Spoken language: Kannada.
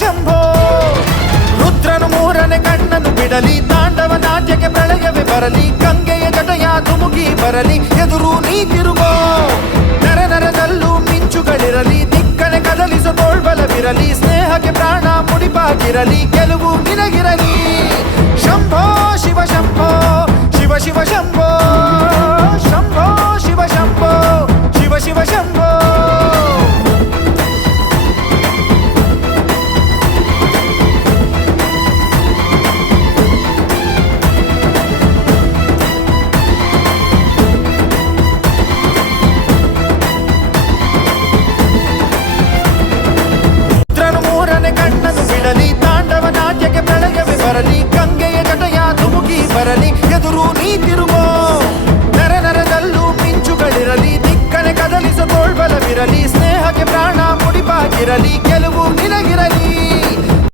ಶಂಭೋ ರುದ್ರನು ಮೂರನೇ ಕಣ್ಣನು ಬಿಡಲಿ ತಾಂಡವ ನಾಟ್ಯಕ್ಕೆ ಪ್ರಳಯವೇ ಬರಲಿ ಗಂಗೆಯ ಜಟಯ ಧುಮುಕಿ ಬರಲಿ ಎದುರು ನೀ ತಿರುಗೋ ನರ ನರದಲ್ಲೂ ಮಿಂಚುಗಳಿರಲಿ ದಿಕ್ಕನೆ ಕದಲಿಸೋ ತೋಳ್ಬಲವಿರಲಿ ಸ್ನೇಹಕ್ಕೆ ಪ್ರಾಣ ಮುಡಿಪಾಗಿರಲಿ ಗೆಲುವು ನಿನ